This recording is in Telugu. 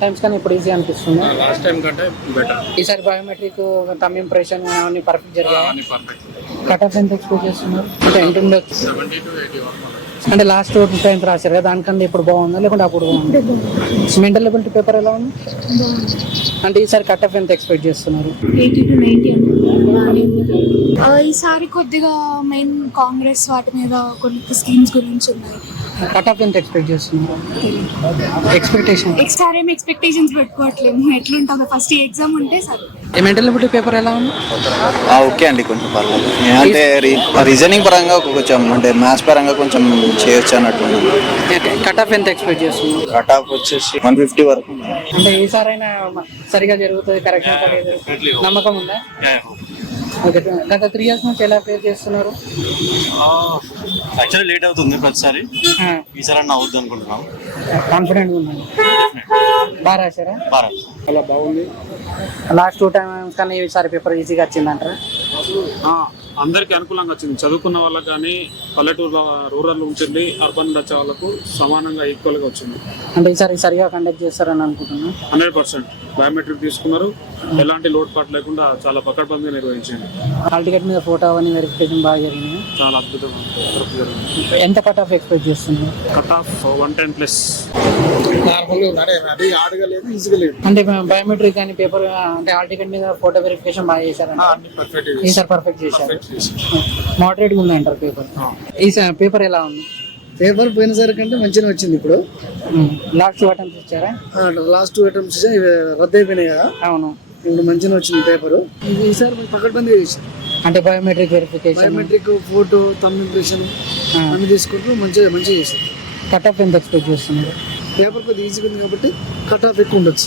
టైమ్స్ కానీ ఇప్పుడు ఈజీ అనిపిస్తుంది. లాస్ట్ టైం కంటే బెటర్. ఈసారి బయోమెట్రిక్ తమ్ ఇంప్రెషన్ అన్ని పర్ఫెక్ట్ జరిగాయి. అన్ని పర్ఫెక్ట్. కట్ ఆఫ్ ఎంత ఎక్స్పెక్ట్ చేస్తున్నారు? అంటే ఎంత ఉండొచ్చు? 70 to 80 వరకు. అంటే లాస్ట్ 10th రాశారు కదా, దానికన్నా ఇప్పుడు బాగుందా లేకుంటే అప్పుడు బాగుంది? మెంటల్ ఎబిలిటీ పేపర్ ఎలా ఉంది? అంటే ఈసారి కట్ ఆఫ్ ఎంత ఎక్స్పెక్ట్ చేస్తున్నారు? 80 to 90 అనుకుంటున్నాను. ఈసారి కొద్దిగా మెయిన్ కాంగ్రెస్ వాటి మీద కొన్ని స్కీమ్స్ గురించి ఉన్నాయి. కట్ ఆఫ్ ఎంత ఎక్స్పెక్ట్ చేస్తున్నారు? ఎక్స్పెక్టేషన్ ఎక్స్ట్రా ఏం ఎక్స్పెక్టేషన్స్ పెట్టుకోవట్లేదు. ఎట్లుంటుందో ఫస్ట్ ఈ ఎగ్జామ్ ఉంటే సరే. మెంటల్ ఎబిలిటీ పేపర్ ఎలా ఉంది? ఓకే అండి, కొంచెం పర్లేదు. అంటే రీజనింగ్ పరంగా కొంచెం, అంటే మ్యాథ్స్ పరంగా కొంచెం చేయొచ్చు అన్నట్టు. కట్ ఆఫ్ ఎంత ఎక్స్పెక్ట్ చేస్తున్నారు? కట్ ఆఫ్ వచ్చేసి 150 వరకు. అంటే ఈసారైనా సరిగా జరుగుతుంది, కరెక్షన్ పడేది నమ్మకం ఉందా? ఓకే. గత 3 years నుంచి ఎలా ఫేస్ చేస్తున్నారు? యాక్చువల్లీ లేట్ అవుతుంది ప్రతిసారి, ఈసారి అన్న అవుద్ది అనుకుంటున్నాం. కాన్ఫిడెంట్ ఉన్నాను. బాగా రాశారా? చాలా బాగుంది. లాస్ట్ 2 times కానీ ఈసారి పేపర్ ఈజీగా వచ్చిందంటారా? అందరికి అనుకూలంగా వచ్చింది. చదువుకున్న వాళ్ళకి కానీ, పల్లెటూరు రూరల్ ఉంటుంది, అర్బన్ వచ్చే వాళ్ళకు సమానంగా ఈక్వల్ గా వచ్చింది. అంటే ఈసారి సరిగా కండక్ట్ చేస్తారని అనుకుంటున్నాను. 100% బయోమెట్రిక్ తీసుకున్నారు. ఎలాంటి లోడ్ పాటు లేకుండా చాలా పకడ్బందీగా నిర్వహించింది. హాల్ టికెట్ మీద ఫోటో అవన్నీ వెరిఫికేషన్ బాగా జరిగింది. చాలా అద్భుతంగా జరిగింది. ఎంత కట్ ఆఫ్ ఎక్స్పెక్ట్ చేస్తున్నారు? Cut off 110+. అంటే బయోమెట్రిక్ కానీ పేపర్, అంటే హాల్ టికెట్ మీద ఫోటో వెరిఫికేషన్ బాగా చేశారంట. ఈసారి పర్ఫెక్ట్ చేశారు. మోడరేట్ గా ఉందంటారు పేపర్. ఈసారి పేపర్ ఎలా ఉంది? పేపర్ పోయినసారి కంటే మంచిగా వచ్చింది. ఇప్పుడు లాస్ట్ 2 attempts ఇచ్చారా? లాస్ట్ 2 attempts రద్దు అయిపోయినాయి కదా, అవును. ఇప్పుడు మంచిగా వచ్చింది పేపర్. ఈసారి పకడ్బందీగా చేశారు. అంటే biometric verification, biometric, photo, thumb impression అన్ని తీసుకుంటూ మంచిగా చేశారు. కట్ ఆఫ్ ఎంత ఎక్స్పెక్ట్ చేస్తున్నారు? పేపర్ కొద్దిగా ఈజీగా ఉంది కాబట్టి కట్ ఆఫ్ ఎక్కువ ఉండొచ్చు.